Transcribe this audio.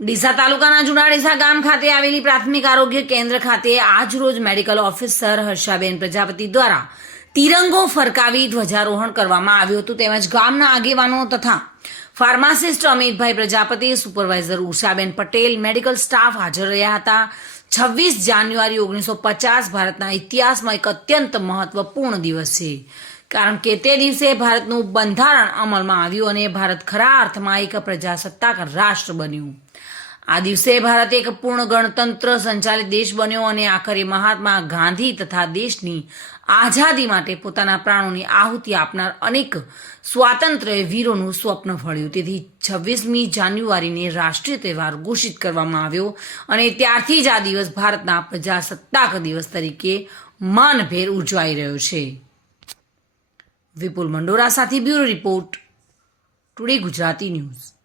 ડીસા તાલુકાના જુનાડીસા ગામ ખાતે આવેલી પ્રાથમિક આરોગ્ય કેન્દ્ર ખાતે આજરોજ મેડિકલ ઓફિસર હર્ષાબેન પ્રજાપતિ દ્વારા તિરંગો ફરકાવી ધ્વજારોહણ કરવામાં આવ્યું હતું તેમજ ગામના આગેવાનો તથા ફાર્માસિસ્ટ અમિતભાઈ પ્રજાપતિ, સુપરવાઇઝર ઉષાબેન પટેલ, મેડિકલ સ્ટાફ હાજર રહ્યા હતા। 26 જાન્યુઆરી 1950 ભારતના ઇતિહાસમાં એક અત્યંત મહત્વપૂર્ણ દિવસ છે, કારણ કે તે દિવસે ભારતનું બંધારણ અમલમાં આવ્યું અને ભારત ખરા અર્થમાં એક પ્રજાસત્તાક રાષ્ટ્ર બન્યું। આ દિવસે ભારત એક પૂર્ણ ગણતંત્ર સંચાલિત દેશ બન્યો અને આખરે મહાત્મા ગાંધી તથા દેશની આઝાદી માટે પોતાના પ્રાણોની આહુતિ આપનાર અનેક સ્વાતંત્ર્ય વીરોનું સ્વપ્ન ફળ્યું। તેથી 26મી જાન્યુઆરીને રાષ્ટ્રીય તહેવાર ઘોષિત કરવામાં આવ્યો અને ત્યારથી જ આ દિવસ ભારતના પ્રજાસત્તાક દિવસ તરીકે માનભેર ઉજવાઈ રહ્યો છે। વિપુલ મંડોરા સાથે bureau report, today Gujarati news.